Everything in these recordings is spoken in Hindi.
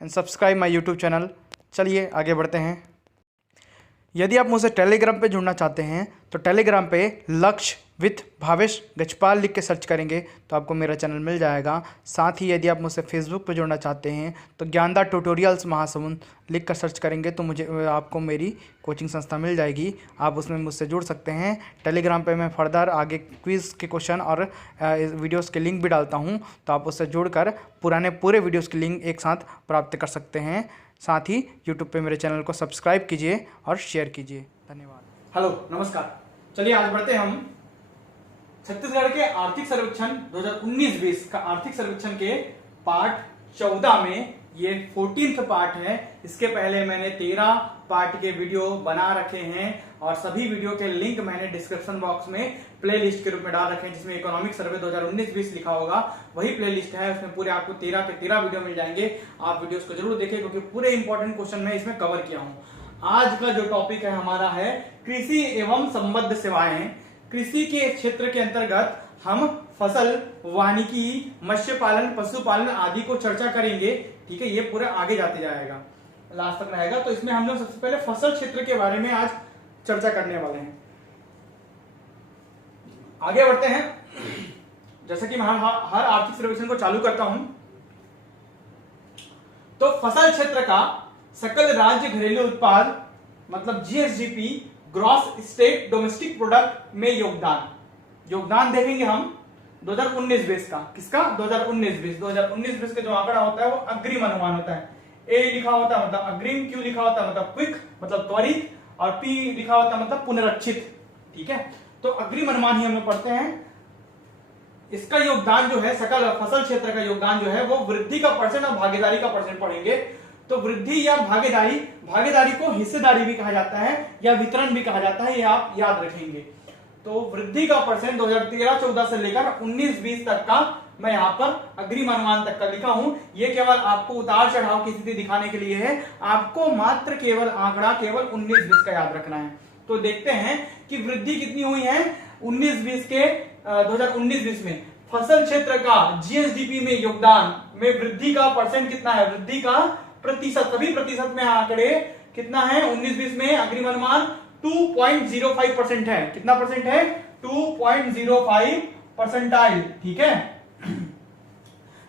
And subscribe my YouTube channel. चलिए आगे बढ़ते हैं। यदि आप मुझसे टेलीग्राम पे जुड़ना चाहते हैं तो टेलीग्राम पे लक्ष्य विथ भावेश गजपाल लिख के सर्च करेंगे तो आपको मेरा चैनल मिल जाएगा। साथ ही यदि आप मुझसे फेसबुक पे जुड़ना चाहते हैं तो ज्ञानदा ट्यूटोरियल्स महासमुंद लिख कर सर्च करेंगे तो आपको मेरी कोचिंग संस्था मिल जाएगी। आप उसमें मुझसे जुड़ सकते हैं। टेलीग्राम पे मैं फर्दर आगे क्विज़ के क्वेश्चन और वीडियोज़ के लिंक भी डालता हूँ, तो आप उससे जुड़कर पूरे वीडियोज़ के लिंक एक साथ प्राप्त कर सकते हैं। साथ ही यूट्यूब पे मेरे चैनल को सब्सक्राइब कीजिए और शेयर कीजिए। धन्यवाद। हेलो नमस्कार। चलिए आज बढ़ते हैं हम छत्तीसगढ़ के आर्थिक सर्वेक्षण 2019-20 का आर्थिक सर्वेक्षण के पार्ट 14 में ये 14th पार्ट है। इसके पहले मैंने 13 पार्ट के वीडियो बना रखे हैं और सभी वीडियो के लिंक मैंने डिस्क्रिप्शन बॉक्स में प्लेलिस्ट के रूप में डाल रखे हैं, जिसमें इकोनॉमिक सर्वे 2019-20 लिखा होगा वही प्लेलिस्ट है। उसमें पूरे आपको 13 के 13 वीडियो मिल जाएंगे। आप वीडियोस को जरूर देखें क्योंकि पूरे इंपॉर्टेंट क्वेश्चन मैं इसमें कवर किया हूं। आज का जो टॉपिक है हमारा है कृषि एवं संबद्ध सेवाएं। कृषि के क्षेत्र के अंतर्गत हम फसल, वानिकी, मत्स्य पालन, पशुपालन आदि को चर्चा करेंगे। ठीक है, ये पूरा आगे जाते जाएगा, लास्ट तक रहेगा। तो इसमें हम लोग सबसे पहले फसल क्षेत्र के बारे में आज चर्चा करने वाले हैं। आगे बढ़ते हैं। जैसा कि मैं हर आर्थिक सर्वेक्षण को चालू करता हूं तो फसल क्षेत्र का सकल राज्य घरेलू उत्पाद मतलब GSDP, gross state domestic product में योगदान देखेंगे हम 2019-20 का। किसका? 2019-20 का जो आंकड़ा होता है वो अग्रिम अनुमान होता है। ए लिखा होता है मतलब अग्रिम, क्यू लिखा होता है मतलब क्विक मतलब त्वरित, और पी लिखा होता है मतलब पुनरीक्षित। ठीक है, तो अग्रिम अनुमान ही हम लोग पढ़ते हैं। इसका योगदान जो है, सकल फसल क्षेत्र का योगदान जो है वो वृद्धि का परसेंट और भागीदारी का परसेंट पढ़ेंगे। तो वृद्धि या भागीदारी को हिस्सेदारी भी कहा जाता है या वितरण भी कहा जाता है, ये आप याद रखेंगे। तो वृद्धि का परसेंट 2013-14 से लेकर 19-20 तक का मैं यहाँ पर अग्रिम अनुमान तक का लिखा हूं। ये केवल आपको उतार चढ़ाव की स्थिति दिखाने के लिए है। आपको मात्र केवल आंकड़ा केवल 19-20 का याद रखना है। तो देखते हैं कि वृद्धि कितनी हुई है 2019-20 में। फसल क्षेत्र का जीएसडीपी में योगदान में वृद्धि का परसेंट कितना है, वृद्धि का प्रतिशत, सभी प्रतिशत में आंकड़े कितना है 19-20 में अग्रिम अनुमान 2.05% है। कितना परसेंट है? 2.05%। ठीक है,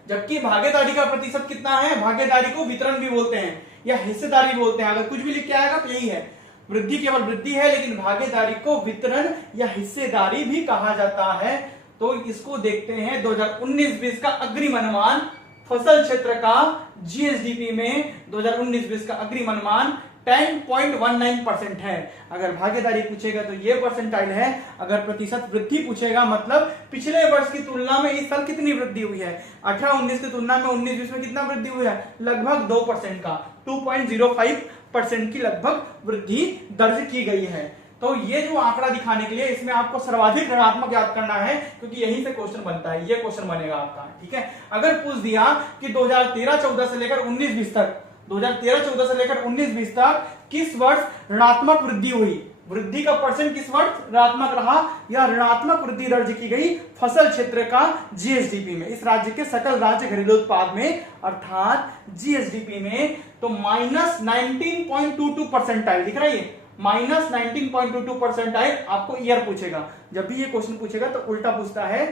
जबकि भागीदारी का प्रतिशत कितना है? भागीदारी को वितरण भी बोलते हैं या हिस्सेदारी बोलते हैं। अगर कुछ भी लिख के आएगा तो यही है। वृद्धि केवल वृद्धि है, लेकिन भागीदारी को वितरण या हिस्सेदारी भी कहा जाता है। तो इसको देखते हैं 2019-20 का अग्रिम अनुमान फसल क्षेत्र का जीएसडीपी में 2019-20 का अग्रिम अनुमान 10.19% है। अगर भागीदारी पूछेगा तो ये परसेंटाइल है। अगर प्रतिशत वृद्धि पूछेगा मतलब पिछले वर्ष की तुलना में इस साल कितनी वृद्धि हुई है, 18-19 की तुलना में 19-20 में कितना वृद्धि हुई है, लगभग 2% का 2.05% की लगभग वृद्धि दर्ज की गई है। तो ये जो आंकड़ा दिखाने के लिए इसमें आपको सर्वाधिक ऋणात्मक याद करना है, क्योंकि यहीं से क्वेश्चन बनता है। ये क्वेश्चन बनेगा आपका। ठीक है, अगर पूछ दिया कि 2013-14 से लेकर 19-20 तक, 2013-14 से लेकर 19-20 तक किस वर्ष ऋणात्मक वृद्धि हुई, वृद्धि का परसेंट किस वर्ष ऋणात्मक रहा या ऋणात्मक वृद्धि दर्ज की गई फसल क्षेत्र का जीएसडीपी में, इस राज्य के सकल राज्य घरेलू उत्पाद में अर्थात जीएसडीपी में, तो -19.22% दिख रहा है। ये -19.22% आपको ईयर पूछेगा। जब भी ये क्वेश्चन पूछेगा तो उल्टा पूछता है।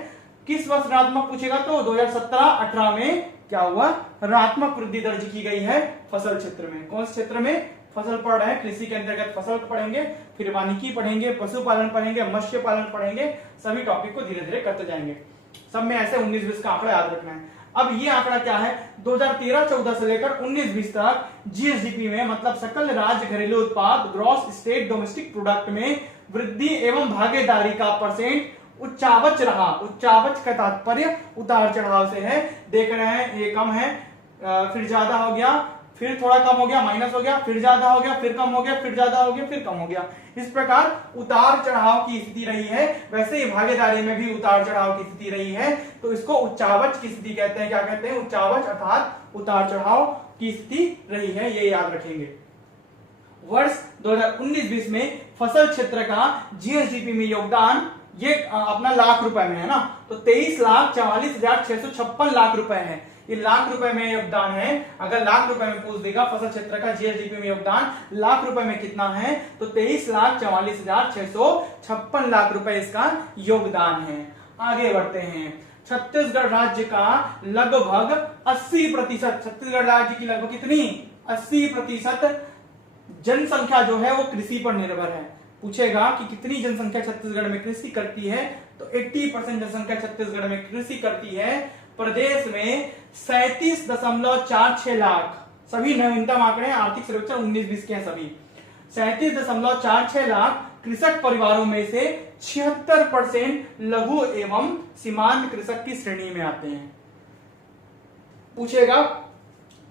किस वर्ष ऋणात्मक पूछेगा तो 2017-18 में क्या हुआ, ऋणात्मक वृद्धि दर्ज की गई है फसल क्षेत्र में। कौन से क्षेत्र में? फसल पढ़ रहे हैं, कृषि के अंतर्गत फसल पढ़ेंगे, फिर वानिकी पढ़ेंगे, पशुपालन पढ़ेंगे, मत्स्य पालन पढ़ेंगे। सभी टॉपिक को धीरे धीरे करते जाएंगे। सब में ऐसे 19-20 का आंकड़ा याद रखना है। अब ये आंकड़ा क्या है, 2013-14 से लेकर 19-20 तक जीएसडीपी में मतलब सकल राज्य घरेलू उत्पाद ग्रॉस स्टेट डोमेस्टिक प्रोडक्ट में वृद्धि एवं भागीदारी का परसेंट उच्चावच रहा। उच्चावच का तात्पर्य उतार चढ़ाव से है। देख रहे हैं ये कम है, फिर ज्यादा हो गया, फिर थोड़ा कम हो गया, माइनस हो गया, फिर ज्यादा हो गया, फिर कम हो गया, फिर ज्यादा हो गया, फिर कम हो गया। इस प्रकार उतार चढ़ाव की स्थिति रही है। वैसे ही भागीदारी में भी उतार चढ़ाव की स्थिति रही है। तो इसको उच्चावच की स्थिति कहते हैं। क्या कहते हैं? उच्चावच अर्थात उतार चढ़ाव की स्थिति रही है, ये याद रखेंगे। वर्ष 2019-20 में फसल क्षेत्र का जीएसडीपी में योगदान ये अपना लाख रुपए में है ना, तो 23,44,656 लाख रुपए है। ये लाख रुपए में योगदान है। अगर लाख रुपए में पूछ देगा फसल क्षेत्र का जीएसडीपी में योगदान लाख रुपए में कितना है, तो 23,44,656 लाख रुपए इसका योगदान है। आगे बढ़ते हैं। छत्तीसगढ़ राज्य का लगभग 80%, छत्तीसगढ़ राज्य की लगभग कितनी 80% जनसंख्या जो है वो कृषि पर निर्भर है। पूछेगा कि कितनी जनसंख्या छत्तीसगढ़ में कृषि करती है, तो 80% जनसंख्या छत्तीसगढ़ में कृषि करती है। प्रदेश में 37.46 लाख, सभी नवीनतम आंकड़े आर्थिक सर्वेक्षण 19-20 के हैं सभी, 37.46 लाख कृषक परिवारों में से 76% लघु एवं सीमांत कृषक की श्रेणी में आते हैं। पूछेगा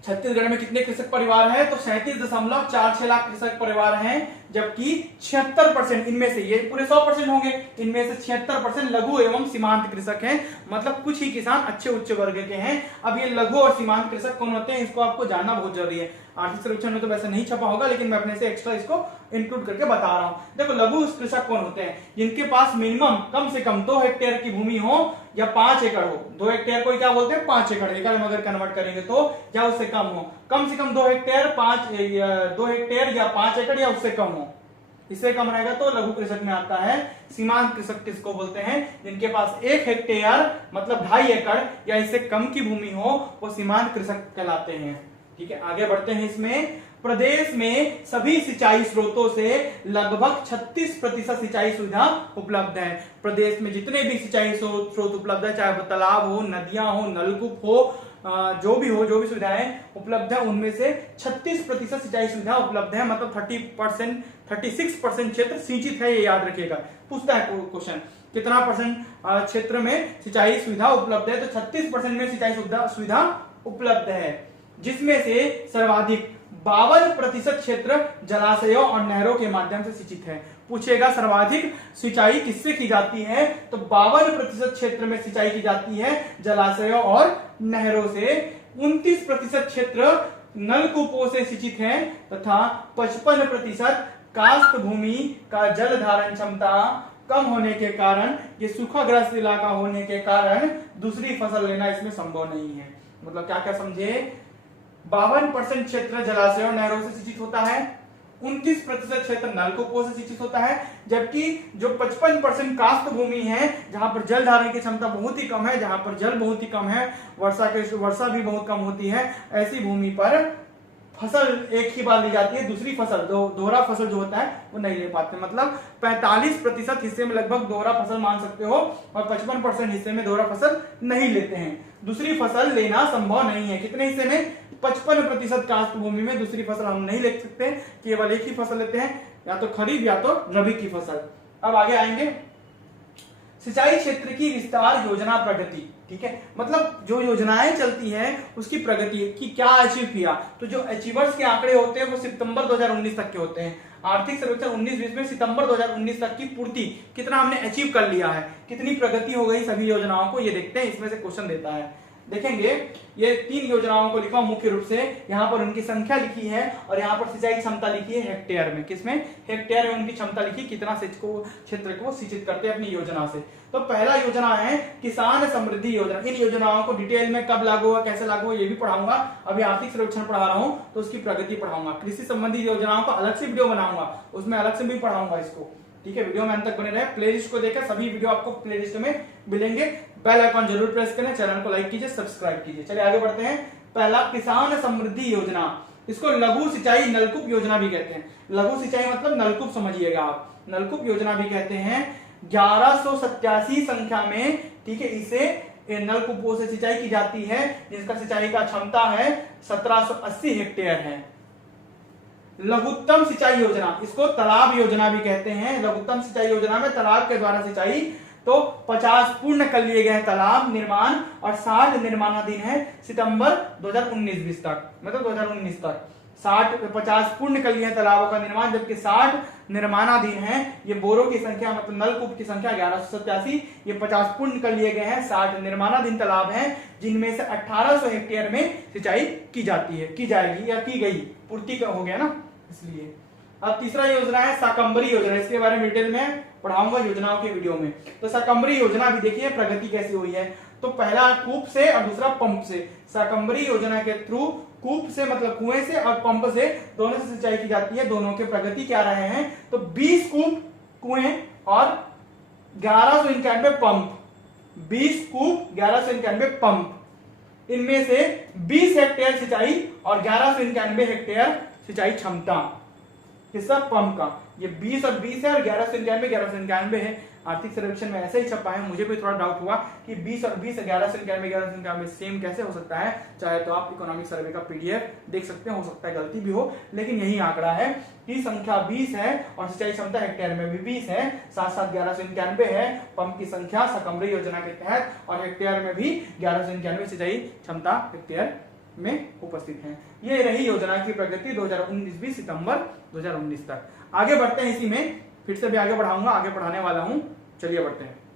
छत्तीसगढ़ में कितने कृषक परिवार हैं, तो 37.46 लाख कृषक परिवार हैं, जबकि 76% इनमें से, ये पूरे 100% होंगे, इनमें से 76% लघु एवं सीमांत कृषक हैं, मतलब कुछ ही किसान अच्छे उच्च वर्ग के हैं। अब ये लघु और सीमांत कृषक कौन होते हैं, इसको आपको जानना बहुत जरूरी है। आर्थिक सर्वेक्षण में तो वैसे नहीं छपा होगा, लेकिन मैं अपने से एक्स्ट्रा इसको इंक्लूड करके बता रहा हूं। देखो लघु कृषक कौन होते हैं, जिनके पास मिनिमम कम से कम 2 हेक्टेयर की भूमि हो या 5 एकड़ हो। 2 हेक्टेयर को क्या बोलते हैं, 5 एकड़ में अगर कन्वर्ट करेंगे तो, या उससे कम हो, कम से कम 2 हेक्टेयर 2 हेक्टेयर या 5 एकड़ या उससे कम हो। इससे कम रहेगा तो लघु कृषक में आता है। सीमांत कृषक किसको बोलते हैं, जिनके पास 1 हेक्टेयर मतलब 2.5 एकड़ या इससे कम की भूमि हो, वो सीमांत कृषक कहलाते हैं। ठीक है, आगे बढ़ते हैं। इसमें प्रदेश में सभी सिंचाई स्रोतों से लगभग 36% सिंचाई सुविधा उपलब्ध है। प्रदेश में जितने भी सिंचाई स्रोत उपलब्ध है, चाहे वो तालाब हो, नदियां हो, नलकूप हो, जो भी सुविधाएं उपलब्ध है, उनमें से 36% सिंचाई सुविधा उपलब्ध है, मतलब 36% क्षेत्र सिंचित है। ये याद रखिएगा, पूछता है क्वेश्चन कितना परसेंट क्षेत्र में सिंचाई सुविधा उपलब्ध है, तो 36% में सिंचाई सुविधा उपलब्ध है, जिसमें से सर्वाधिक 52% क्षेत्र जलाशयों और नहरों के माध्यम से सिंचित है। पूछेगा सर्वाधिक सिंचाई किससे की जाती है, तो 52% क्षेत्र में सिंचाई की जाती है जलाशयों और नहरों से। 29% क्षेत्र नलकूपों से सिंचित है, तथा 55% कास्त भूमि का जल धारण क्षमता कम होने के कारण, ये सूखाग्रस्त इलाका होने के कारण दूसरी फसल लेना इसमें संभव नहीं है। मतलब क्या क्या समझे, 52% क्षेत्र जलाशयों नहरों से सिंचित होता है, 29% क्षेत्र नलकूपों से सिंचित होता है, जबकि जो 55% कास्त भूमि है, जहां पर जल धारण की क्षमता बहुत ही कम है, जहां पर जल बहुत ही कम है, वर्षा भी बहुत कम होती है, ऐसी भूमि पर फसल एक ही बार ली जाती है, दूसरी फसल दोहरा फसल जो होता है वो नहीं ले पाते। मतलब 45% हिस्से में लगभग दोहरा फसल मान सकते हो, और 55% हिस्से में दोहरा फसल नहीं लेते हैं। दूसरी फसल लेना संभव नहीं है। कितने हिस्से में, 55% कास्त भूमि में दूसरी फसल हम नहीं ले सकते, केवल एक ही फसल लेते हैं, या तो खरीफ या तो रबी की फसल। अब आगे आएंगे, सिंचाई क्षेत्र की विस्तार योजना प्रगति। ठीक है, मतलब जो योजनाएं चलती हैं उसकी प्रगति की क्या अचीव किया, तो जो अचीवर्स के आंकड़े होते हैं वो सितंबर 2019 तक के होते हैं। आर्थिक सर्वेक्षण 19-20 में सितंबर 2019 तक की पूर्ति कितना हमने अचीव कर लिया है, कितनी प्रगति हो गई सभी योजनाओं को, ये देखते हैं। इसमें से क्वेश्चन देता है, देखेंगे ये 3 योजनाओं को लिखा मुख्य रूप से, यहाँ पर उनकी संख्या लिखी है और यहाँ पर सिंचाई क्षमता लिखी है हेक्टेयर में। किसमें, हेक्टेयर में उनकी क्षमता लिखी, कितना क्षेत्र को सिंचित करते हैं अपनी योजना से। तो पहला योजना है किसान समृद्धि योजना। इन योजनाओं को डिटेल में कब लागू हुआ, कैसे लागू हुआ, ये भी पढ़ाऊंगा। अभी आर्थिक सर्वेक्षण पढ़ा रहा हूँ तो उसकी प्रगति पढ़ाऊंगा। कृषि संबंधी योजनाओं का अलग से वीडियो बनाऊंगा, उसमें अलग से भी पढ़ाऊंगा इसको। ठीक है, वीडियो में अंत तक बने रहे, प्लेलिस्ट को देखें, सभी वीडियो आपको प्लेलिस्ट में मिलेंगे। बेल आइकॉन जरूर प्रेस करें, चैनल को लाइक कीजिए, सब्सक्राइब कीजिए। चलिए आगे बढ़ते हैं। पहला किसान समृद्धि योजना, इसको लघु सिंचाई नलकूप योजना भी कहते हैं। लघु सिंचाई मतलब नलकूप समझिएगा आप, नलकूप योजना भी कहते हैं। 1187 संख्या में, ठीक है, इसे नलकूपों से सिंचाई की जाती है, जिसका सिंचाई का क्षमता है 1780 हेक्टेयर है। लघुत्तम सिंचाई योजना, इसको तालाब योजना भी कहते हैं। लघुत्तम सिंचाई योजना में तालाब के द्वारा सिंचाई, तो 50 पूर्ण कर लिए गए हैं तालाब निर्माण और 60 निर्माणाधीन है सितंबर 2019-20 तक, मतलब 2019 तक 50 पूर्ण कर लिए हैं तालाबों का निर्माण, जबकि 60 निर्माणाधीन है। ये बोरों की संख्या मतलब नलकूप की संख्या 1187, ये 50 पूर्ण कर लिए गए हैं, 60 निर्माणाधीन तालाब हैं, जिनमें से 1800 हेक्टेयर में सिंचाई की जाती है, की जाएगी या की गई, पूर्ति हो गया ना, इसलिए। अब तीसरा योजना है शाकंभरी योजना, इसके बारे में डिटेल में पढ़ाऊंगा योजनाओं के वीडियो में। तो शाकंभरी योजना भी देखिए प्रगति कैसी हुई है। तो पहला कूप से और दूसरा पंप से। शाकंभरी योजना के थ्रू कूप से मतलब कुएं से और पंप से दोनों से सिंचाई की जाती है। दोनों के प्रगति क्या रहे हैं, तो 20 कूप कुएं और 1191 पंप। 20 कूप 1191 पंप, इनमें से 20 हेक्टेयर सिंचाई और 1191 हेक्टेयर सिंचाई क्षमता, किसका, पंप का। ये 20 और 20 है और 1191 है। आर्थिक सर्वेक्षण में ऐसे ही छपा है। मुझे भी थोड़ा डाउट हुआ कि 20 और 20 1191 सेम कैसे हो सकता है। चाहे तो आप इकोनॉमिक सर्वे का पीडीएफ देख सकते हैं, हो सकता है गलती भी हो, लेकिन यही आंकड़ा है कि संख्या 20 है और सिंचाई क्षमता हेक्टेयर में भी 20 है, साथ साथ 1191 है पंप की संख्या शाकंभरी योजना के तहत, और हेक्टेयर में भी 1191 सिंचाई क्षमता हेक्टेयर में उपस्थित है। ये रही योजना की प्रगति 2019 सितंबर 2019 तक। आगे बढ़ते हैं, इसी में फिर से भी आगे बढ़ाऊंगा, आगे पढ़ाने वाला हूं। चलिए बढ़ते हैं।